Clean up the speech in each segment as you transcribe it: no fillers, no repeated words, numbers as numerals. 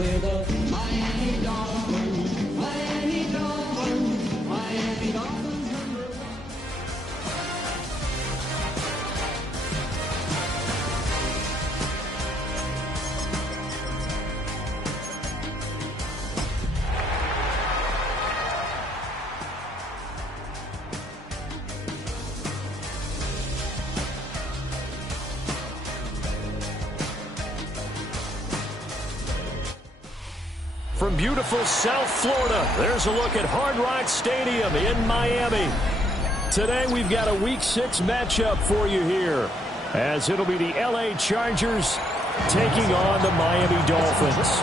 We're the Miami Dolphins, Miami Dolphins, Miami Dolphins. From beautiful South Florida, there's a look at Hard Rock Stadium in Miami. Today we've got a Week 6 matchup for you here, as it'll be the LA Chargers taking on the Miami Dolphins.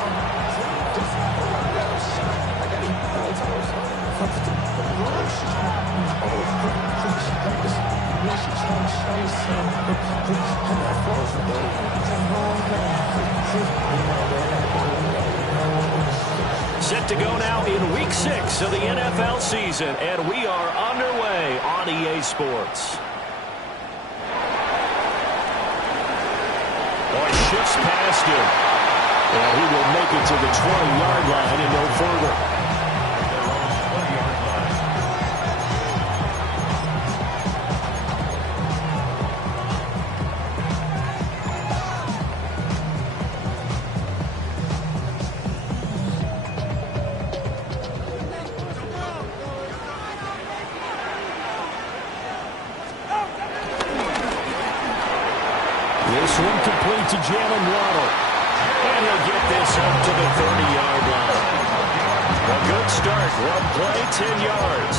Set to go now in Week 6 of the NFL season, and we are underway on EA Sports. Oh, he shifts past him, and he will make it to the 20-yard line and no further. This one complete to Jalen Waddle. And he'll get this up to the 30-yard line. A good start. One play, 10 yards.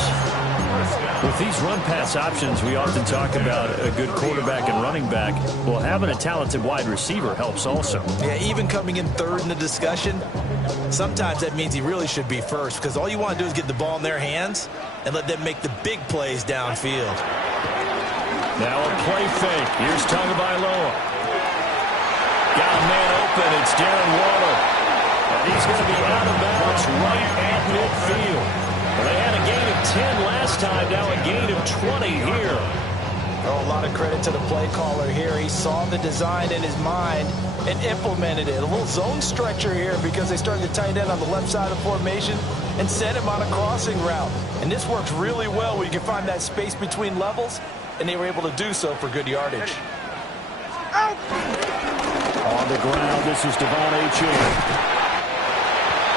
With these run-pass options, we often talk about a good quarterback and running back. Well, having a talented wide receiver helps also. Yeah, even coming in third in the discussion, sometimes that means he really should be first, because all you want to do is get the ball in their hands and let them make the big plays downfield. Now a play fake. Here's Tagovailoa. Got a man open. It's Darren Waddle. And he's going to be out of bounds right at midfield. Well, they had a gain of 10 last time. Now a gain of 20 here. Oh, a lot of credit to the play caller here. He saw the design in his mind and implemented it. A little zone stretcher here because they started to tight end on the left side of formation and sent him on a crossing route. And this works really well where you can find that space between levels, and they were able to do so for good yardage. On the ground, this is Devon Achane.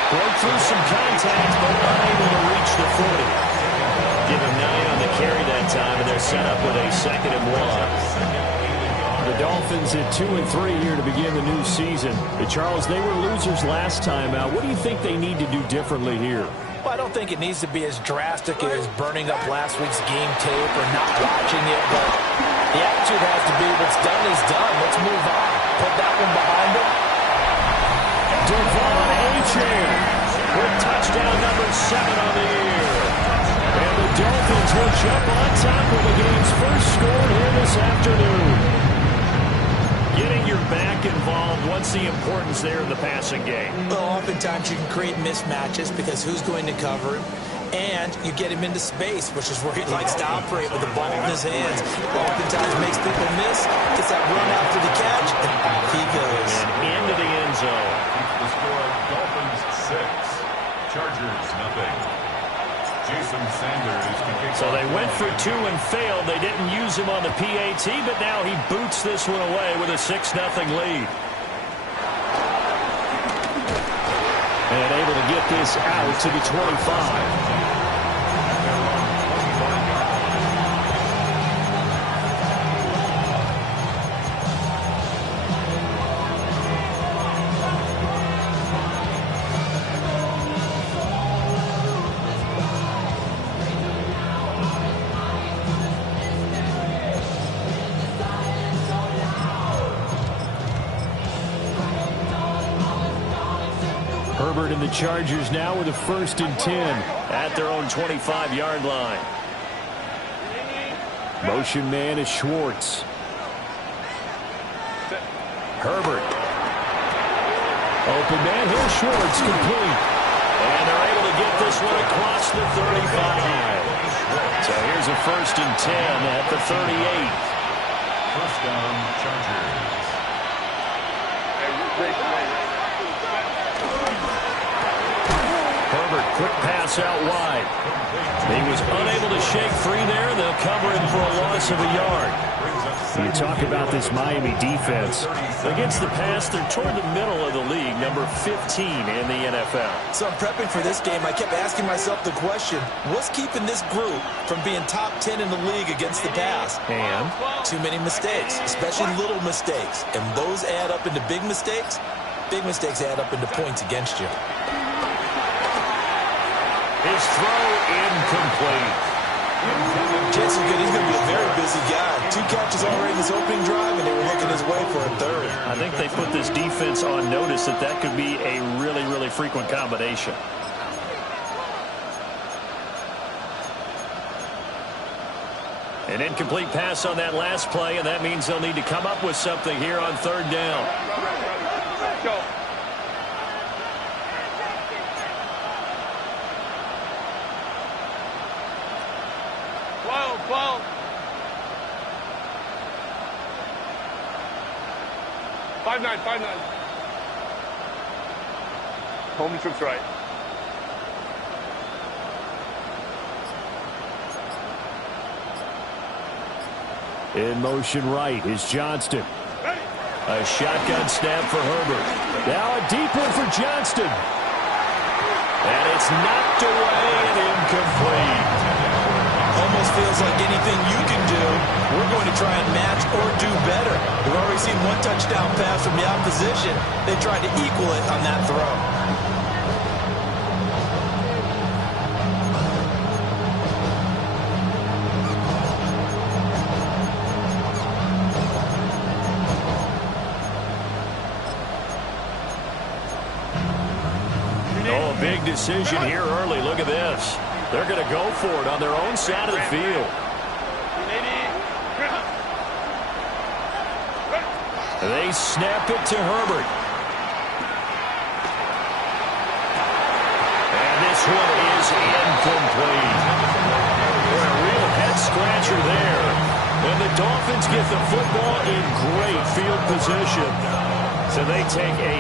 Broke through some contact, but unable to reach the 40. Give him 9 on the carry that time, and they're set up with a 2nd and 1. The Dolphins at 2 and 3 here to begin the new season. Charles, they were losers last time out. What do you think they need to do differently here? Well, I don't think it needs to be as drastic as burning up last week's game tape or not watching it, but the attitude has to be what's done is done. Let's move on. Put that one behind them. Devon Achane with touchdown number 7 on the year. And the Dolphins will jump on top of the game's first score here this afternoon. Getting your back involved, what's the importance there in the passing game? Well, oftentimes you can create mismatches because who's going to cover him? And you get him into space, which is where he likes to operate with the ball in his hands. Oftentimes makes people miss, gets that run after the catch, and off he goes. And into the end zone. The score, Dolphins 6, Chargers nothing. Jason Sanders to kick. So they went for 2 and failed. They didn't use him on the PAT, but now he boots this one away with a 6-0 lead. And able to get this out to the 25. Herbert and the Chargers now with a 1st and 10 at their own 25-yard line. Motion man is Schwartz. Herbert. Open man, here's Schwartz, complete. And they're able to get this one across the 35. So here's a 1st and 10 at the 38. First down, Chargers. Quick pass out wide. He was unable to shake free there. They'll cover him for a loss of a yard. You talk about this Miami defense. Against the pass, they're toward the middle of the league, number 15 in the NFL. So I'm prepping for this game. I kept asking myself the question, what's keeping this group from being top 10 in the league against the pass? And too many mistakes, especially little mistakes. And those add up into big mistakes. Big mistakes add up into points against you. His throw incomplete. Chances are good he's going to be a very busy guy. 2 catches already in his opening drive, and they were looking his way for a third. I think they put this defense on notice that that could be a really, really frequent combination. An incomplete pass on that last play, and that means they'll need to come up with something here on third down. Go. Well, 5-9. Home trips right. In motion right is Johnston. A shotgun snap for Herbert. Now a deep one for Johnston. And it's knocked away and incomplete. Almost feels like anything you can do, we're going to try and match or do better. We've already seen 1 touchdown pass from the opposition. They tried to equal it on that throw. Oh, a big decision here early. Look at this. They're going to go for it on their own side of the field. They snap it to Herbert. And this one is incomplete. Boy, a real head-scratcher there. And the Dolphins get the football in great field position. So they take a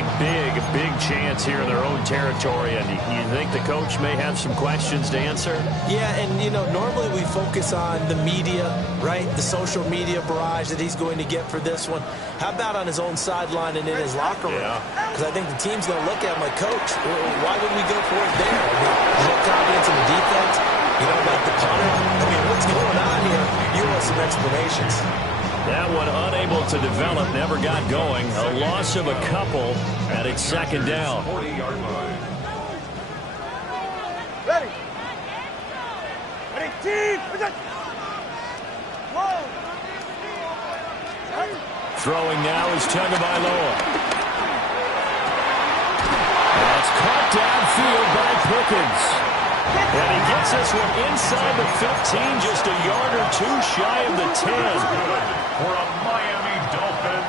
big chance here in their own territory. And you think the coach may have some questions to answer? Yeah, and, you know, normally we focus on the media, right? The social media barrage that he's going to get for this one. How about on his own sideline and in his locker room? Because I think the team's going to look at him like, Coach, why would we go for it there? I mean, no confidence in the defense. You don't like the punter. I mean, what's going on here? You want some explanations. That one unable to develop, never got going. A loss of a couple, and it's second down. 40-yard line. Ready, team. Throwing now is Tagovailoa. That's caught downfield by Pickens. And he gets this one inside the 15, just a yard or 2 shy of the 10. For a Miami Dolphin.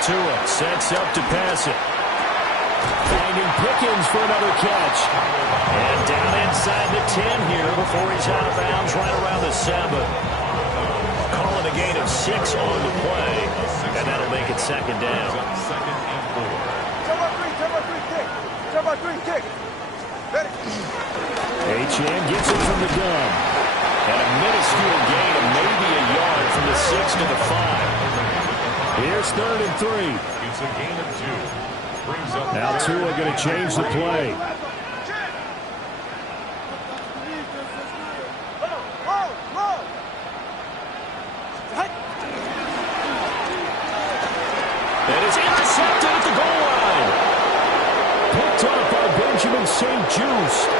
Tua sets up to pass it. Finding Pickens for another catch. And down inside the 10 here before he's out of bounds right around the 7. Calling a gain of 6 on the play. And that'll make it second down. Second and 4. Turbo 3 kick. Ready. Achane gets it from the gun. And a minuscule gain of maybe a yard from the 6 to the 5. Here's third and 3. It's a gain of 2. Brings up Now Tua going to change the play. And it's intercepted at the goal line. Picked up by Benjamin St-Juste.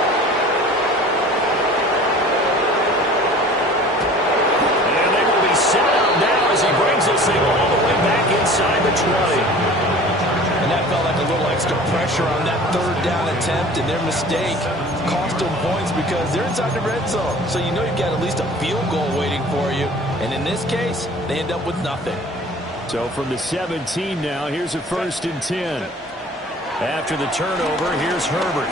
And they will be set out now as he brings this thing all the way back inside the 20. And that felt like a little extra pressure on that third down attempt, and their mistake cost them points because they're inside the red zone. So you know you've got at least a field goal waiting for you. And in this case, they end up with nothing. So from the 17 now, here's a 1st and 10. After the turnover, here's Herbert.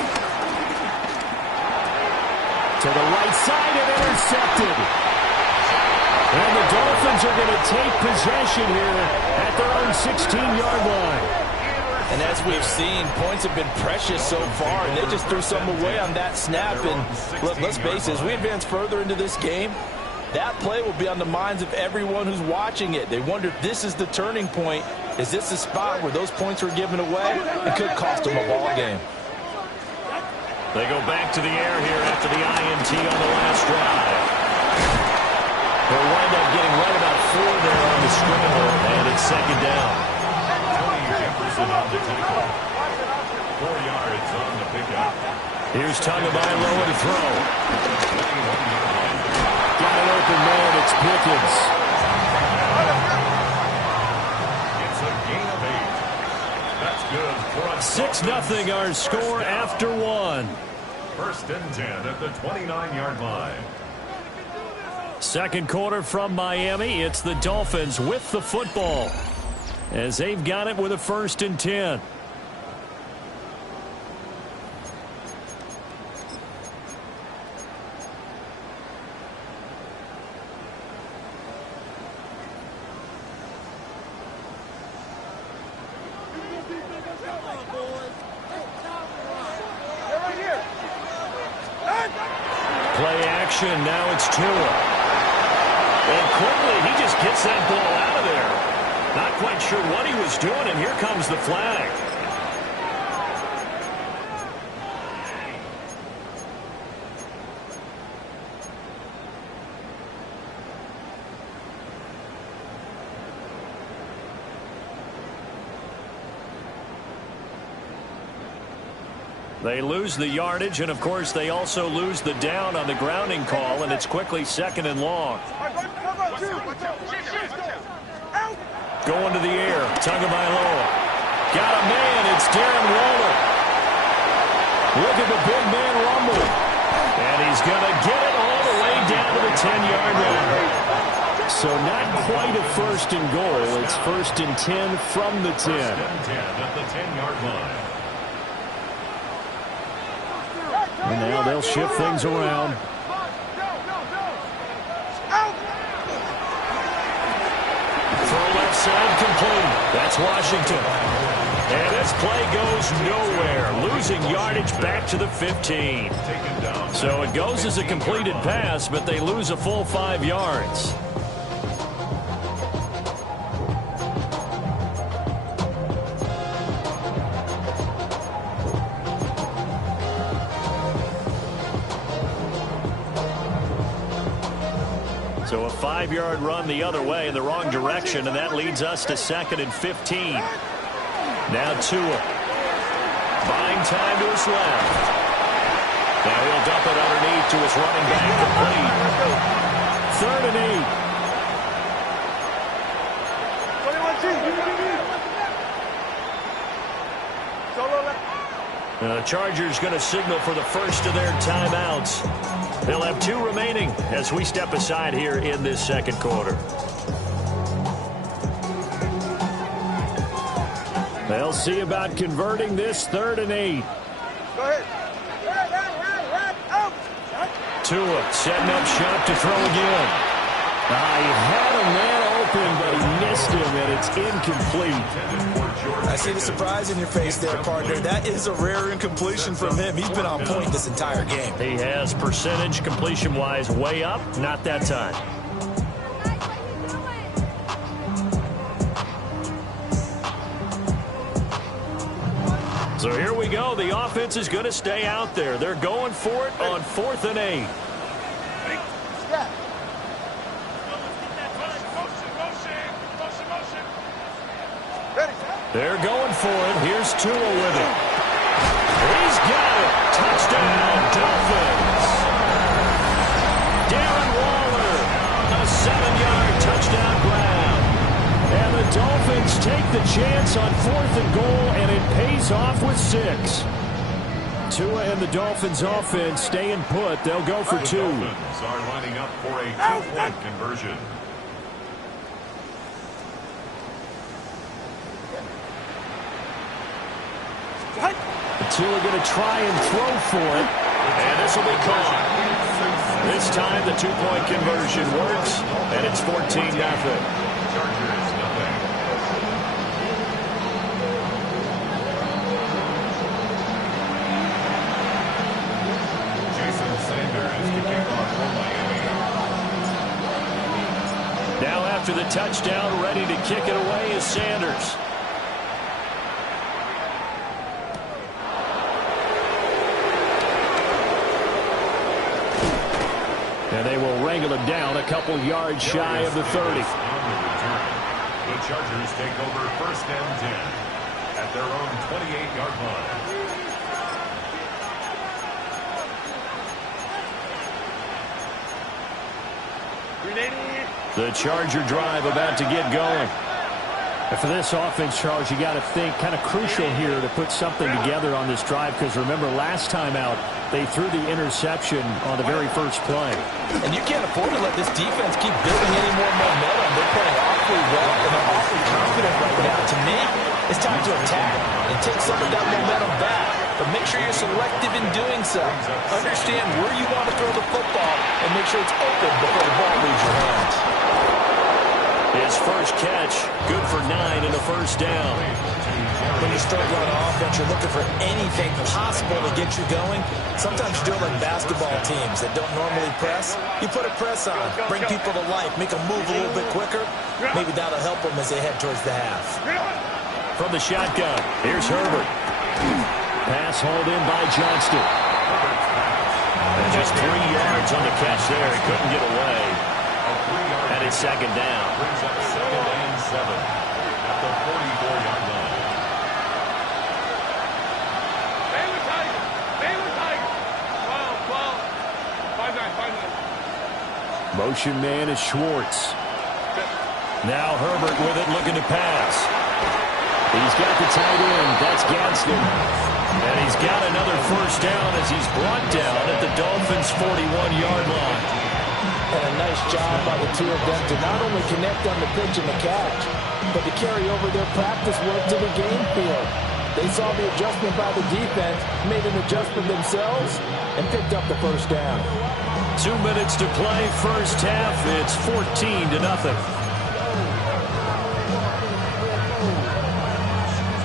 To the right side and intercepted. And the Dolphins are going to take possession here at their own 16-yard line. And And as we've seen, points have been precious so far, and they just threw some away on that snap. And look, let's face it, as we advance further into this game, that play will be on the minds of everyone who's watching it. They wonder if this is the turning point. Is this the spot where those points were given away? It could cost them a ball game. They go back to the air here after the INT on the last drive. They'll wind up getting right about 4 there on the scramble, and it's second down. Tony Jefferson on the tackle. 4 yards on the pickup. Here's Tagovailoa to throw. Got an open man, it's Pickens. It's a gain of 8. That's good for a 6-0 our score after 1. First and 10 at the 29-yard line. Second quarter from Miami. It's the Dolphins with the football as they've got it with a 1st and 10. Play action. Now it's Tua. And quickly, he just gets that ball out of there. Not quite sure what he was doing, and here comes the flag. They lose the yardage, and of course they also lose the down on the grounding call, and it's quickly 2nd and long. Going to the air, Tagovailoa. Got a man, it's Darren Waller. Look at the big man rumble. And he's going to get it all the way down to the 10-yard line. So not quite a 1st and goal. It's 1st and 10 from the 10. 1st and 10 at the 10-yard line. And now they'll shift things around. Throw left side complete. That's Washington. And this play goes nowhere. Losing yardage back to the 15. So it goes as a completed pass, but they lose a full 5 yards. So a 5-yard run the other way in the wrong direction, and that leads us to 2nd and 15. Now Tua. Buying time to his left. Now he'll dump it underneath to his running back complete. 3rd and 8. The Chargers going to signal for the first of their timeouts. They'll have 2 remaining as we step aside here in this second quarter. They'll see about converting this 3rd and 8. Go ahead. Tua setting up shop to throw again. He had a man open, but he missed him, and it's incomplete. I see the surprise in your face there, partner. That is a rare incompletion from him. He's been on point this entire game. He has percentage completion-wise way up, not that time. So here we go. The offense is going to stay out there. They're going for it on 4th and 8. They're going for it. Here's Tua with it. He's got it. Touchdown, Dolphins. Darren Waller, a 7-yard touchdown grab. And the Dolphins take the chance on 4th and goal, and it pays off with 6. Tua and the Dolphins offense staying put. They'll go for 2. The Dolphins are lining up for a 2-point conversion. Tua going to try and throw for it. And this will be caught. This time the 2-point conversion works, and it's 14-0. Chargers, nothing. after the touchdown, ready to kick it away is Sanders. And they will wrangle him down a couple yards shy of the 30. The Chargers take over 1st and 10 at their own 28-yard line. The Charger drive about to get going. And for this offense, Charles, you got to think kind of crucial here to put something together on this drive, because remember last time out they threw the interception on the very first play. And you can't afford to let this defense keep building any more momentum. They're playing awfully well and they're awfully confident right now. To me, it's time to attack and take some of that momentum back. But make sure you're selective in doing so. Understand where you want to throw the football and make sure it's open before the ball leaves your hands. His first catch, good for 9 and a first down. When you start running offense, you're looking for anything possible to get you going. Sometimes you do it like basketball teams that don't normally press. You put a press on, bring people to life, make them move a little bit quicker. Maybe that'll help them as they head towards the half. From the shotgun, here's Herbert. Pass hauled in by Johnston. And just 3 yards on the catch there. He couldn't get away. And it's second down. Brings up 2nd and 7 at the 44-yard line. Baylor Tigers! Baylor Tigers! 12, 5-9, 5-9. Motion man is Schwartz. Now Herbert with it, looking to pass. He's got the tight end. That's Gadsden. And he's got another first down as he's brought down at the Dolphins' 41-yard line. And a nice job by the two of them to not only connect on the pitch and the catch, but to carry over their practice work to the game field. They saw the adjustment by the defense, made an adjustment themselves, and picked up the first down. 2 minutes to play, first half. It's 14-0.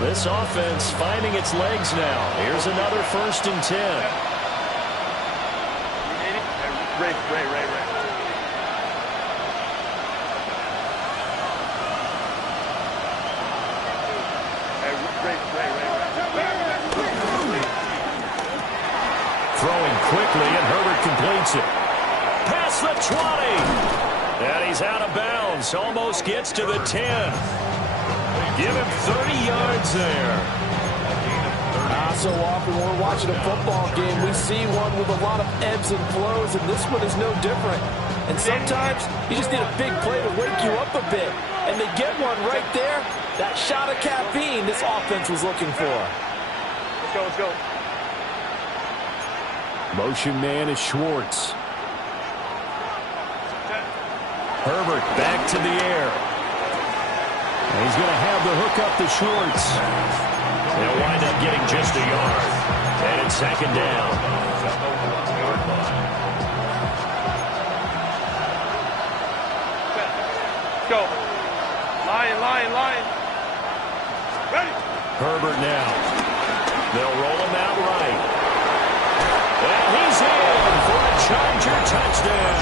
This offense finding its legs now. Here's another 1st and 10. Ray. Throwing quickly, and Herbert completes it. Past the 20. And he's out of bounds. Almost gets to the 10. Give him 30 yards there. So often when we're watching a football game, we see one with a lot of ebbs and flows, and this one is no different. And sometimes you just need a big play to wake you up a bit. And they get one right there. That shot of caffeine this offense was looking for. Let's go. Motion man is Schwartz. Herbert back to the air. And he's going to have the hook up to Schwartz. They'll wind up getting just a yard. And it's second down. Go. Line. Ready. Herbert now. They'll roll him out right. And he's in for a Charger touchdown.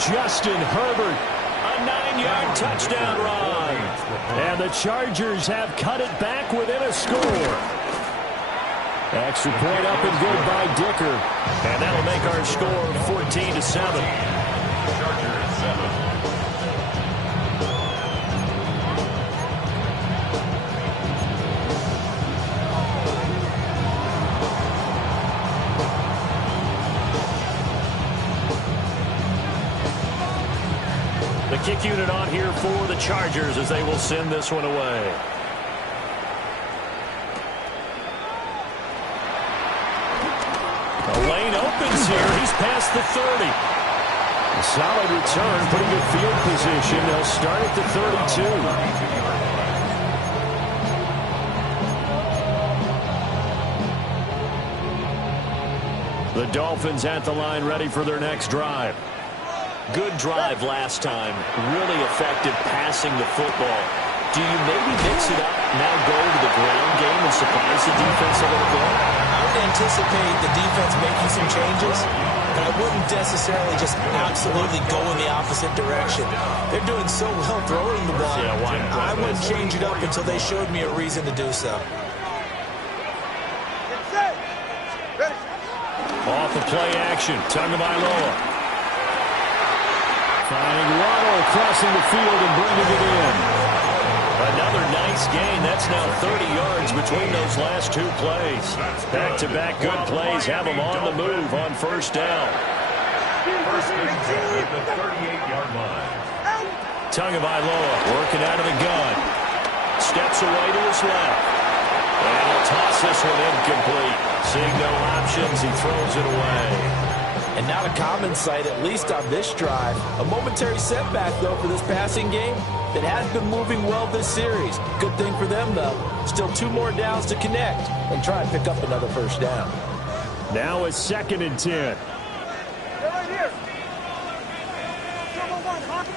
Justin Herbert, a 9-yard touchdown run. And the Chargers have cut it back within a score. Extra point up and good by Dicker. And that'll make our score 14-7. Chargers 7. The kick unit on here for the Chargers as they will send this one away. The lane opens here. He's past the 30. A solid return, pretty good field position. They'll start at the 32. The Dolphins at the line, ready for their next drive. Good drive last time. Really effective passing the football. Do you maybe mix it up, now go to the ground game and surprise the defense a little bit? I would anticipate the defense making some changes, but I wouldn't necessarily just absolutely go in the opposite direction. They're doing so well throwing the ball. I wouldn't change it up until they showed me a reason to do so. Off the play action, Tagovailoa. Finding Waddle crossing the field and bringing it in. Another nice gain. That's now 30 yards between those last two plays. Back-to-back good plays have them on the move on first down. First and 10 at the 38-yard line. Tagovailoa working out of the gun. Steps away to his left. And he'll toss this one incomplete. Seeing no options, he throws it away. And not a common sight, at least on this drive. A momentary setback, though, for this passing game that has been moving well this series. Good thing for them, though. Still 2 more downs to connect and try and pick up another first down. Now a 2nd and 10. Right here.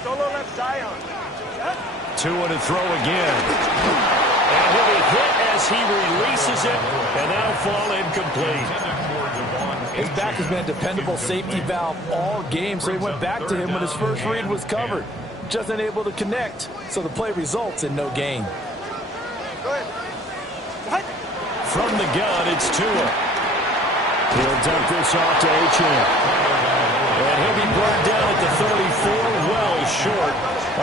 Solo left Zion. Tua to throw again. And he'll be hit as he releases it, and that'll fall incomplete. His back has been a dependable safety valve all game, so he went back to him when his first read was covered. Just unable to connect, so the play results in no gain. From the gun, it's Tua. He'll dump this off to Achane. And he'll be brought down at the 34, well short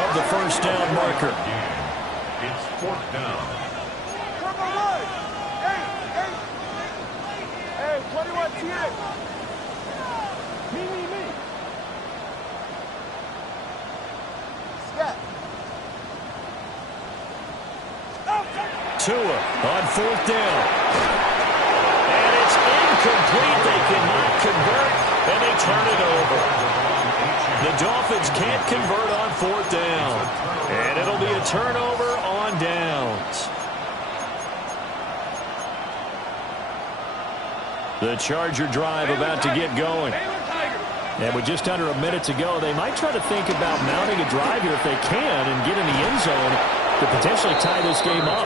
of the first down marker. It's 4th down. Hey, 21 here. Me. Step. Tua on 4th down. And it's incomplete. They cannot convert, and they turn it over. The Dolphins can't convert on 4th down. And it'll be a turnover on downs. The Charger drive about to get going. And with just under a minute to go, they might try to think about mounting a drive here if they can and get in the end zone to potentially tie this game up.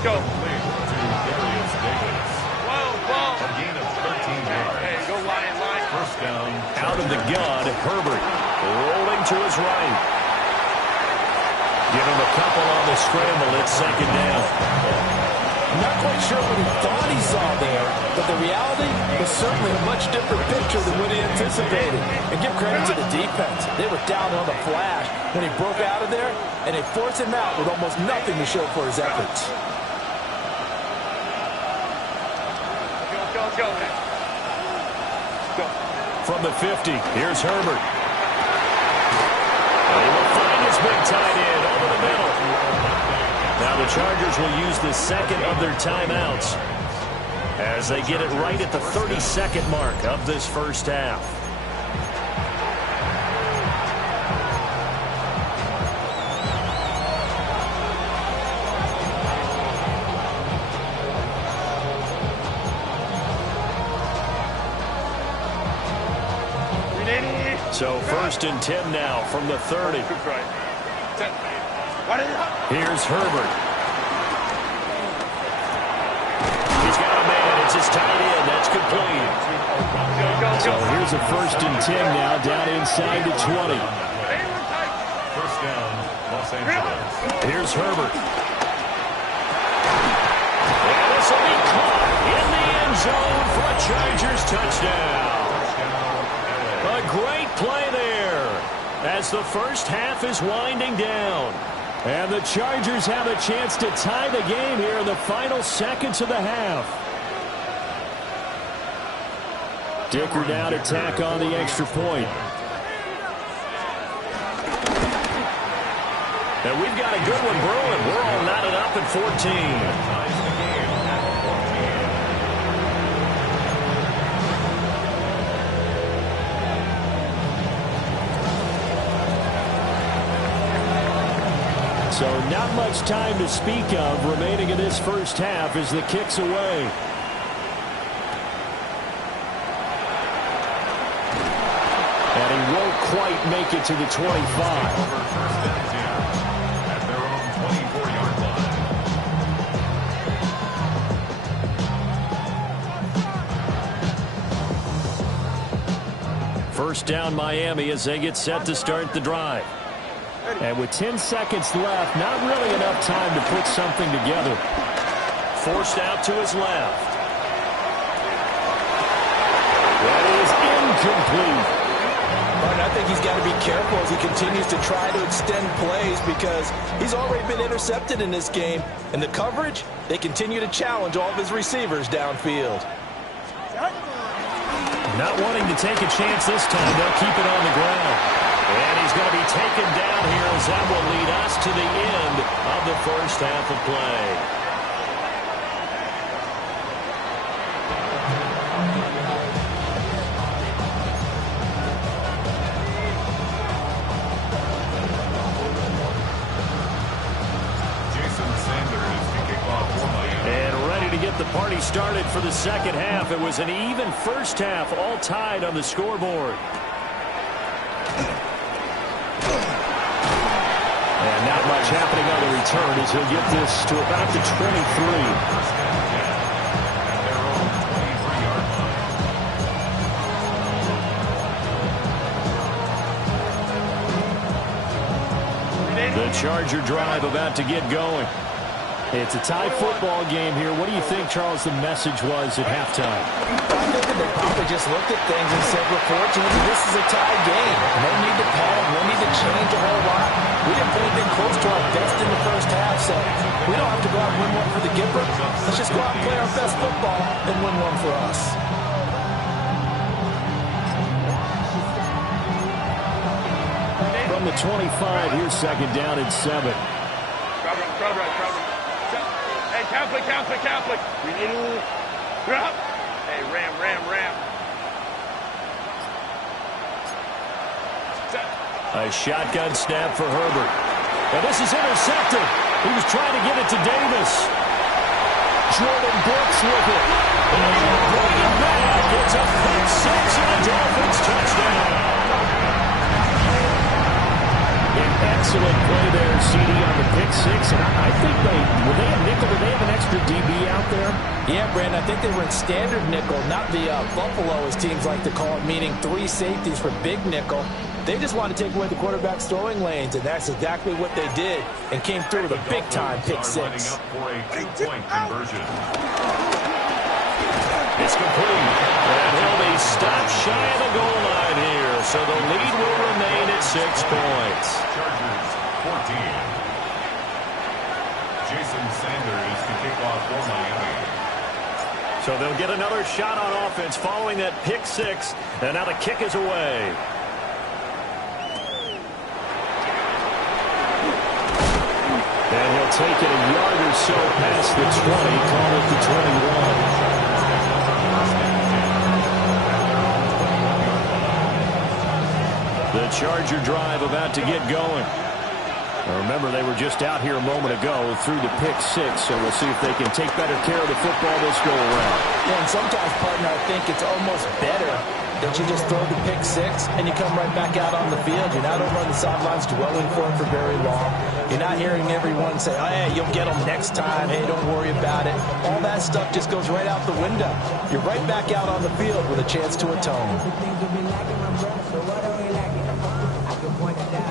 Go. A gain of 13 yards. Hey, go line. First down. Out of the gun, Herbert rolling to his right. Give him a couple on the scramble. It's 2nd down. I'm not quite sure what he thought he saw there, but the reality was certainly a much different picture than what he anticipated. And give credit to the defense. They were down on the flash when he broke out of there, and they forced him out with almost nothing to show for his efforts. Go. From the 50, here's Herbert. And he will find his big tight end over the middle. Now the Chargers will use the 2nd of their timeouts as they get it right at the 32nd mark of this first half. So 1st and 10 now from the 30. Here's Herbert. He's got a man. It's his tight end. That's complete. So here's a 1st and 10 now down inside the 20. First down, Los Angeles. Here's Herbert. And this will be caught in the end zone for a Chargers touchdown. A great play there as the first half is winding down. And the Chargers have a chance to tie the game here in the final seconds of the half. Dicker now to tack on the extra point. And we've got a good one brewing. We're all knotted up at 14. So not much time to speak of remaining in this first half as the kick's away. And he won't quite make it to the 25. At their own 24-yard line. first down Miami as they get set to start the drive. And with 10 seconds left, not really enough time to put something together. Forced out to his left. That is incomplete. But I think he's got to be careful as he continues to try to extend plays because he's already been intercepted in this game. And the coverage, they continue to challenge all of his receivers downfield. Not wanting to take a chance this time. They'll keep it on the ground. And he's going to be taken down here as that will lead us to the end of the first half of play. The party started for the second half. It was an even first half, all tied on the scoreboard. And not much happening on the return as he'll get this to about the 23. The Charger drive about to get going. It's a tie football game here. What do you think, Charles, the message was at halftime? I think that they probably just looked at things and said, we're fortunate this is a tie game. No need to panic. No need to change a whole lot. We didn't put anything close to our best in the first half, so we don't have to go out and win one for the Gipper. Let's just go out and play our best football and win one for us. From the 25, here's second down and 7. Catholic. We need to drop. Hey, ram. A shotgun snap for Herbert. And this is intercepted. He was trying to get it to Davis. Jordan Brooks with it. And he'll bring it back. It's a pick six and a Dolphins touchdown. An excellent play there, CD, on the pick six. And I think were they a nickel? Did they have an extra DB out there? Yeah, Brandon, I think they were in standard nickel, not the Buffalo, as teams like to call it, meaning 3 safeties for big nickel. They just want to take away the quarterback's throwing lanes, and that's exactly what they did and came through with a big-time pick six. It's complete. And he'll be stopped shy of the goal line here. So the lead will remain at 6 points. Chargers 14. Jason Sanders to kick off for Miami. So they'll get another shot on offense following that pick six. And now the kick is away. And he'll take it a yard or so past the 20, call it the 21. The Charger drive about to get going. Now remember, they were just out here a moment ago through the pick six, so we'll see if they can take better care of the football this go around. Yeah, and sometimes, partner, I think it's almost better that you just throw the pick six and you come right back out on the field. You're not over on the sidelines dwelling for it for very long. You're not hearing everyone say, oh, hey, you'll get them next time. Hey, don't worry about it. All that stuff just goes right out the window. You're right back out on the field with a chance to atone.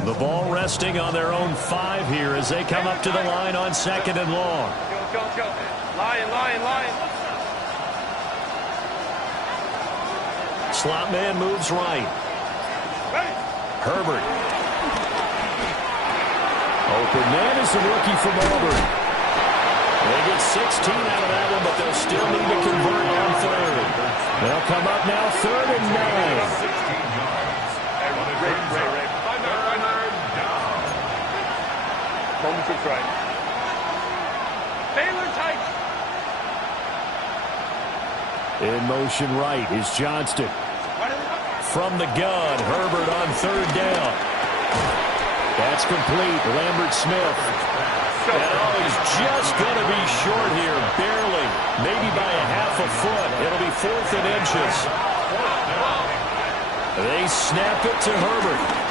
The ball resting on their own 5 here as they come up to the line on 2nd and long. Go. Lion. Slot man moves right. Herbert. Open man is the rookie from Auburn. They get 16 out of that one, but they'll still need to convert on 3rd. They'll come up now 3rd and 9. 16 yards. Ray. Moment to try. Baylor tight. In motion right is Johnston. From the gun, Herbert on 3rd down. That's complete. Lambert Smith. And he's just going to be short here, barely. Maybe by a half a foot. It'll be 4th and inches. They snap it to Herbert.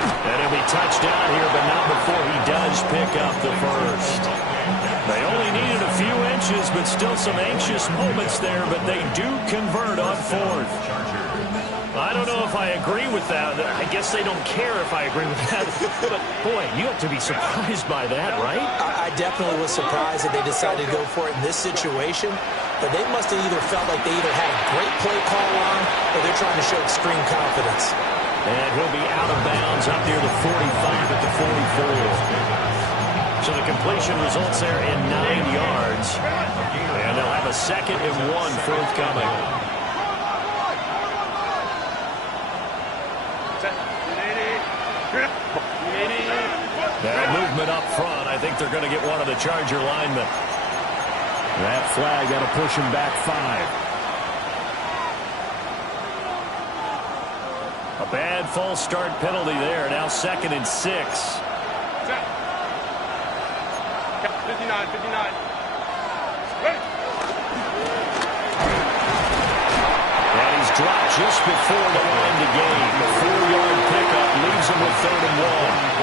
And he'll be touched down here, but not before he does pick up the first. They only needed a few inches, but still some anxious moments there, but they do convert on 4th. Chargers I don't know if I agree with that. I guess they don't care if I agree with that. But, boy, you have to be surprised by that, right? I definitely was surprised that they decided to go for it in this situation. But they must have either felt like they either had a great play call on or they're trying to show extreme confidence. And he'll be out of bounds up near the 45 at the 44. So the completion results there in 9 yards. And they'll have a 2nd and 1 forthcoming. That movement up front, I think they're going to get one of the Charger linemen. That flag got to push him back 5. A bad false start penalty there. Now 2nd and 6. 59, 59. And he's dropped just before the line to gain. The 4-yard pickup leaves him with 3rd and 1.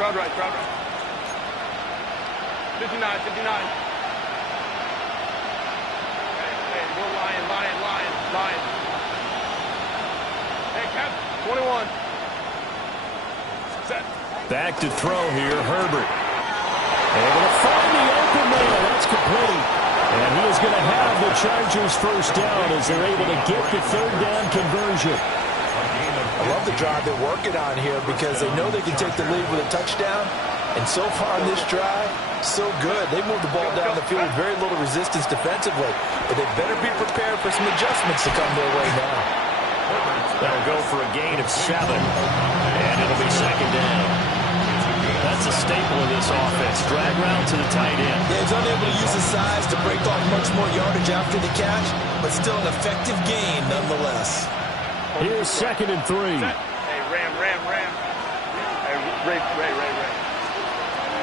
Crowd right. 59. Hey, go Lion. Hey, Cap, 21. Set. Back to throw here, Herbert. Able to find the open man. That's complete. And he is going to have the Chargers first down as they're able to get the 3rd down conversion. I love the drive they're working on here because they know they can take the lead with a touchdown. And so far in this drive, so good. They moved the ball down the field with very little resistance defensively. But they better be prepared for some adjustments to come their way now. That'll go for a gain of 7. And it'll be 2nd down. That's a staple of this offense. Drag route to the tight end. Yeah, he's unable to use his size to break off much more yardage after the catch, but still an effective gain nonetheless. Here's 2nd and 3. Hey, Ram. Hey, Ray.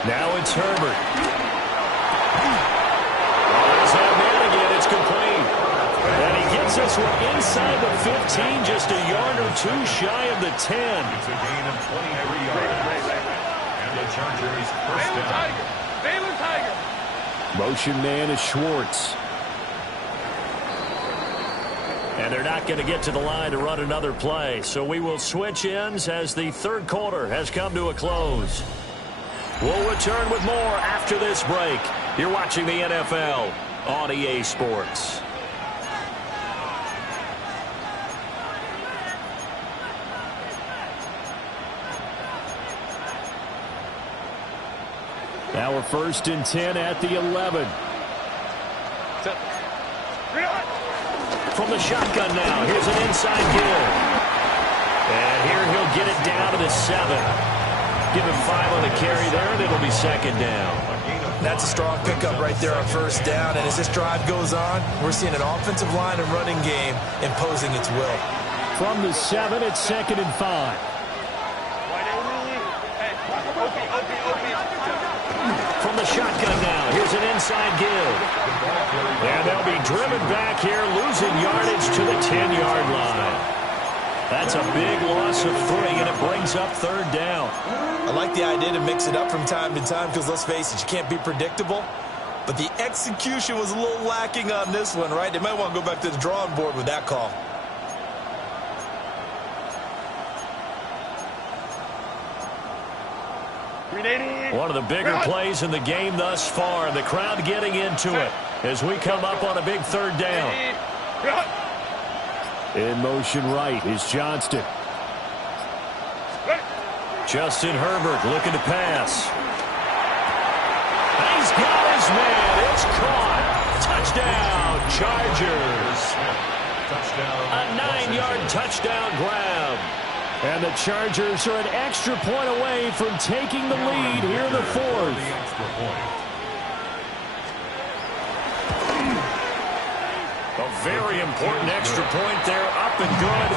Now it's Herbert. There's that man again. It's complete. And he gets this one inside the 15, just a yard or 2 shy of the 10. It's a gain of 23 yards. And the Chargers first down. Baylor Tiger. Motion man is Schwartz. And they're not going to get to the line to run another play. So we will switch ends as the 3rd quarter has come to a close. We'll return with more after this break. You're watching the NFL on EA Sports. Now we're 1st and 10 at the 11. From the shotgun now, here's an inside give. And here he'll get it down to the 7. Give him 5 on the carry there, and it'll be 2nd down. That's a strong pickup right there on 1st down. And as this drive goes on, we're seeing an offensive line and running game imposing its will. From the 7, it's 2nd and 5. From the shotgun now, here's an inside give. And they'll be driven back here, losing yardage to the 10-yard line. That's a big loss of 3, and it brings up 3rd down. I like the idea to mix it up from time to time because, let's face it, you can't be predictable. But the execution was a little lacking on this one, right? They might want to go back to the drawing board with that call. One of the bigger plays in the game thus far. The crowd getting into it as we come up on a big 3rd down. In motion right is Johnston. Justin Herbert looking to pass. He's got his man. It's caught. Touchdown, Chargers. A 9-yard touchdown grab. And the Chargers are an extra point away from taking the lead here in the 4th. A very important extra point there, up and good.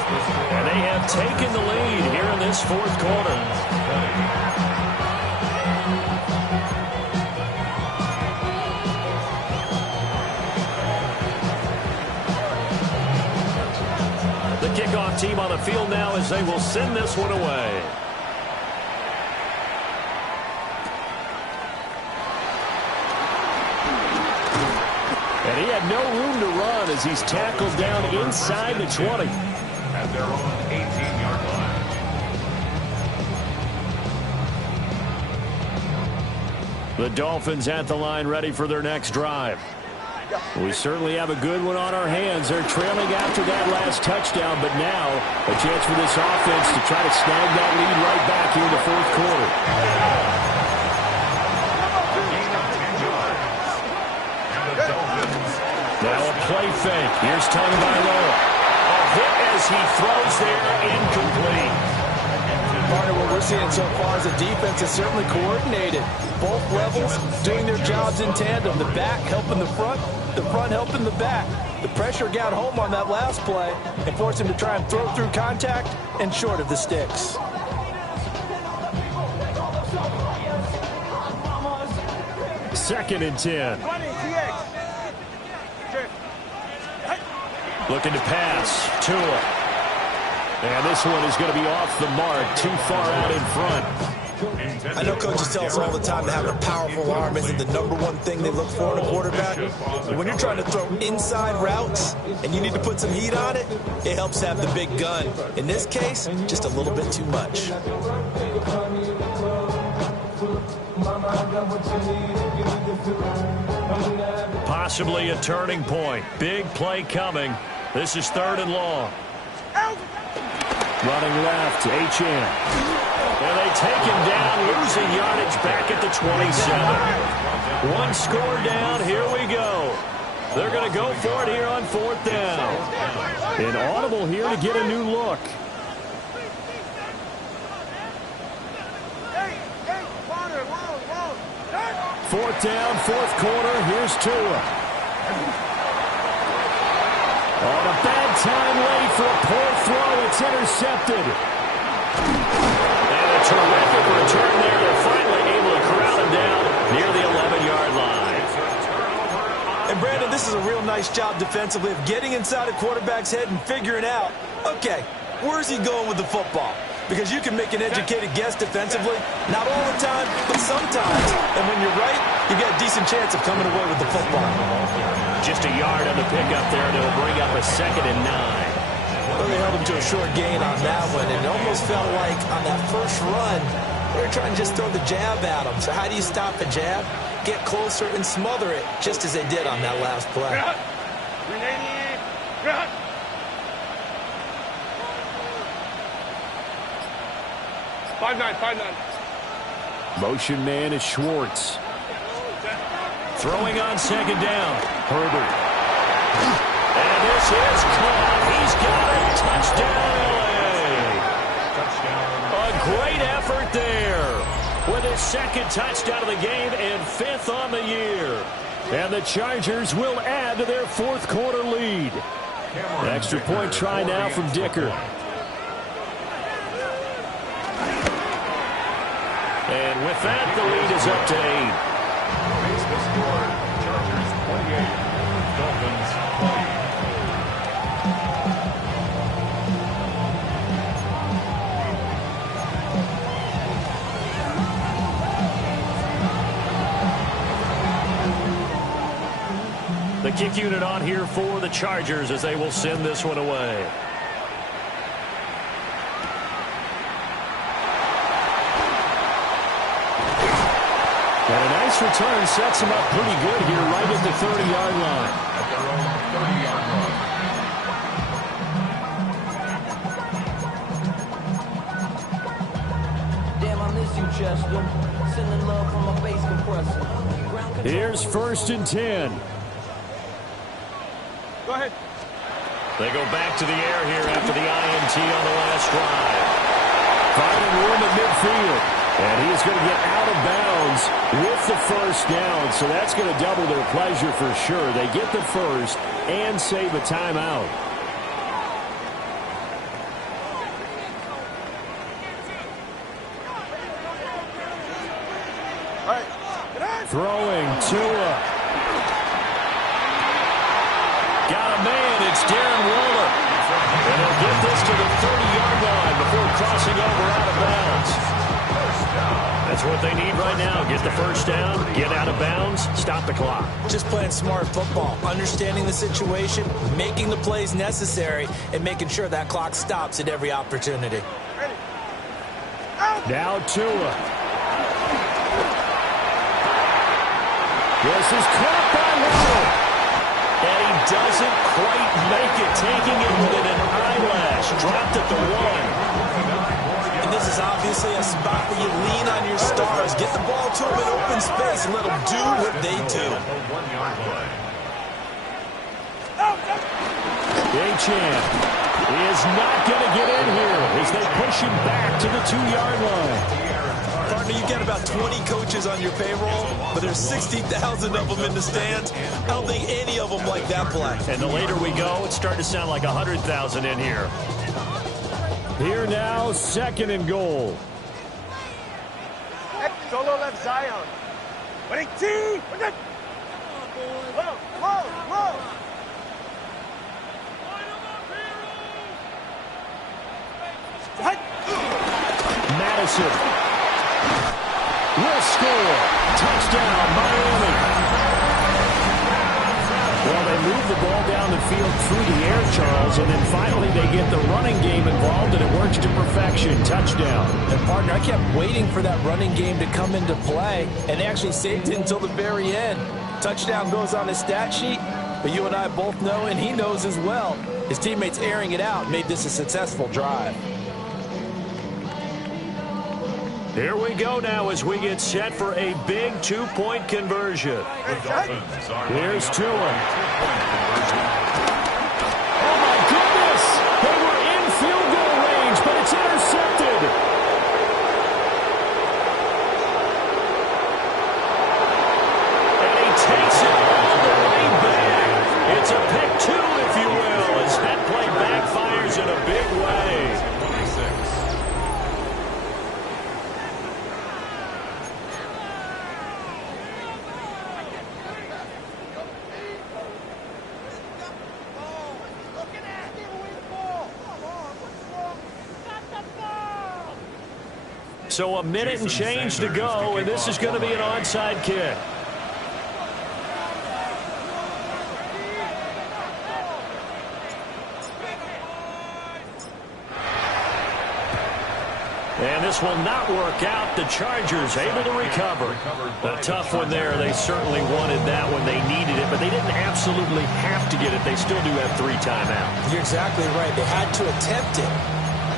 And they have taken the lead here in this 4th quarter. The kickoff team on the field now as they will send this one away. he had no room to run as he's tackled down inside the 20. At their own 18-yard line. The Dolphins at the line ready for their next drive. We certainly have a good one on our hands. They're trailing after that last touchdown, but now a chance for this offense to try to snag that lead right back here in the fourth quarter. Now a play fake. Here's Tagovailoa. A hit as he throws there, incomplete. Partner, what we're seeing so far is the defense is certainly coordinated. Both levels doing their jobs in tandem. The back helping the front helping the back. The pressure got home on that last play and forced him to try and throw through contact and short of the sticks. Second and 10. Looking to pass. Tua. And this one is going to be off the mark, too far out in front. I know coaches tell us all the time that having a powerful arm isn't the number one thing they look for in a quarterback. But when you're trying to throw inside routes and you need to put some heat on it, it helps to have the big gun. In this case, just a little bit too much. Possibly a turning point. Big play coming. This is 3rd and long. Running left, Achane. And they take him down, losing yardage back at the 27. One score down, here we go. They're going to go for it here on 4th down. An audible here to get a new look. Fourth down, fourth quarter, here's Tua. On a bad time late for a poor throw. It's intercepted. And a terrific return there. They're finally able to corral him down near the 11-yard line. And, Brandon, this is a real nice job defensively of getting inside a quarterback's head and figuring out, okay, where's he going with the football? Because you can make an educated guess defensively. Not all the time, but sometimes. And when you're right, you got a decent chance of coming away with the football. Just a yard on the pickup there, and it'll bring up a 2nd and 9. Well, they held him to a short gain on that one, and it almost felt like on that first run, they were trying to just throw the jab at him. So how do you stop a jab? Get closer and smother it, just as they did on that last play. 5-9. Motion man is Schwartz. Throwing on 2nd down. Herbert. And this is caught. He's got it. Touchdown, LA. A great effort there. With his 2nd touchdown of the game and 5th on the year. And the Chargers will add to their 4th quarter lead. Extra point try now from Dicker. And with that, the lead is up to 8. Makes the score. Chargers 28. Dolphins 20. The kick unit on here for the Chargers as they will send this one away. And a nice return sets him up pretty good here right at the 30-yard line. at their own 30-yard line. Damn, I miss you, Chester. Sending love from my bass compressor. Here's 1st and 10. Go ahead. They go back to the air here after the INT on the last drive. Finding room at midfield. And he's going to get out of bounds with the 1st down. So that's going to double their pleasure for sure. They get the 1st and save a timeout. Throwing Tua. Got a man. It's Darren Waller. And he'll get this to the 30-yard line before crossing over out of bounds. That's what they need right now. Get the first down, get out of bounds, stop the clock. Just playing smart football, understanding the situation, making the plays necessary, and making sure that clock stops at every opportunity. Now Tua. This is caught by Waddle. And he doesn't quite make it, taking it within an eyelash. Dropped at the 1. And this is obviously a spot where you lean on your stars. Get the ball to them in open space and let them do what they do. Achane is not going to get in here as they push him back to the 2-yard line. Partner, you've got about 20 coaches on your payroll, but there's 60,000 of them in the stands. I don't think any of them like that play. And the later we go, it's starting to sound like 100,000 in here. Here now, 2nd and goal. Solo left Zion. Winning team. Whoa, whoa, whoa. Madison will score. Touchdown, Miami. Well, they move the ball down the field through the air, Charles, and then finally they get the running game involved, and it works to perfection. Touchdown. And, partner, I kept waiting for that running game to come into play, and they actually saved it until the very end. Touchdown goes on his stat sheet, but you and I both know, and he knows as well, his teammates airing it out made this a successful drive. Here we go now as we get set for a big 2-point conversion. Here's Tua. Oh, my goodness! They were in field goal range, but it's intercepted. And he takes it all the way back. It's a pick 2, if you will, as that play backfires in a big way. So a minute and change to go, and this is going to be an onside kick. And this will not work out. The Chargers able to recover. A tough one there. They certainly wanted that one. They needed it, but they didn't absolutely have to get it. They still do have 3 timeouts. You're exactly right. They had to attempt it.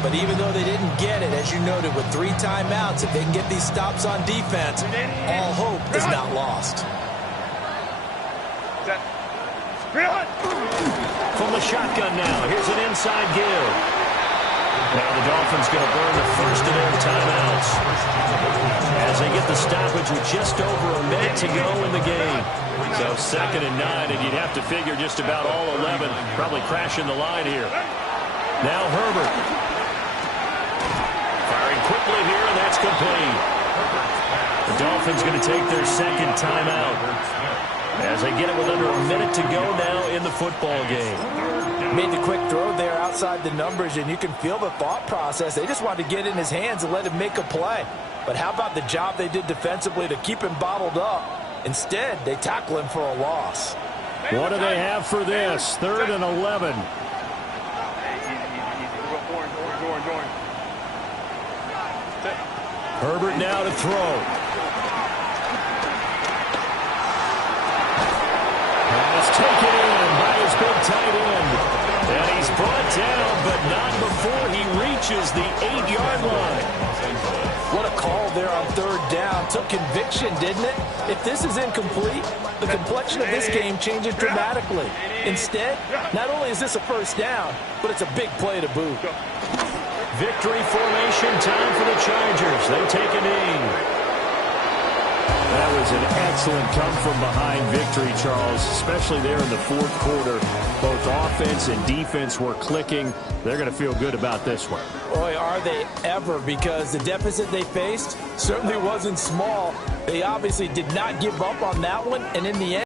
But even though they didn't get it, as you noted, with 3 timeouts, if they can get these stops on defense, all hope is not lost. From the shotgun now, here's an inside give. Now the Dolphins going to burn the first of their timeouts as they get the stoppage with just over a minute to go in the game. So 2nd and 9, and you'd have to figure just about all 11 probably crashing the line here. Now Herbert. Firing quickly here, and that's complete. The Dolphins going to take their 2nd timeout as they get it with under a minute to go now in the football game. Made the quick throw there outside the numbers, and you can feel the thought process. They just wanted to get in his hands and let him make a play. But how about the job they did defensively to keep him bottled up? Instead, they tackle him for a loss. What do they have for this? 3rd and 11. Herbert now to throw. Pass taken in by his big tight end. And he's brought down, but not before he reaches the 8-yard line. What a call there on 3rd down. Took conviction, didn't it? If this is incomplete, the complexion of this game changes dramatically. Instead, not only is this a 1st down, but it's a big play to boot. Victory formation time for the Chargers. They take a knee. That was an excellent come-from-behind victory, Charles, especially there in the 4th quarter. Both offense and defense were clicking. They're going to feel good about this one. Boy, are they ever, because the deficit they faced certainly wasn't small. They obviously did not give up on that one, and in the end,